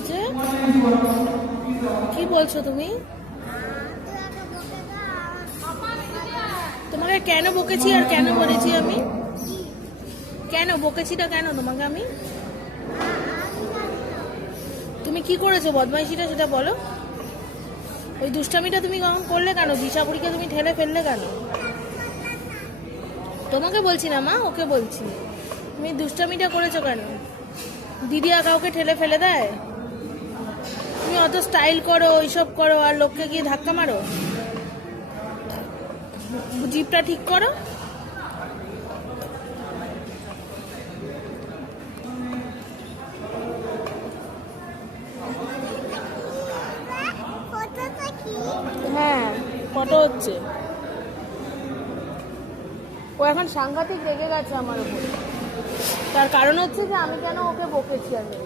হয়েছে? কি বলছো তুমি? তোমাকে কেন বকেছি আর কেন বলেছি আমি? কেন বকেছিটা কেন তোমাকে আমি? তুমি কি করেছো বদমাইশিটা সেটা বলো। ওই দুষ্টামিটা তুমি কখন করলে কেন? দিশাপুরীকে তুমি ঠেলে ফেললে কেন? তোমাকে বলছি না মা, ওকে বলছি। তুমি দুষ্টামিটা করেছো কেন? দিদি আর কাউকে ঠেলে ফেলে দেয়? তুমি অত স্টাইল করো, ওইসব করো, আর লোককে গিয়ে ধাক্কা মারো। জিপটা ঠিক করো। হ্যাঁ, ফটো হচ্ছে। ও এখন সাংঘাতিক রেগে গেছে আমার উপর। তার কারণ হচ্ছে যে আমি কেন ওকে বকেছি। আমি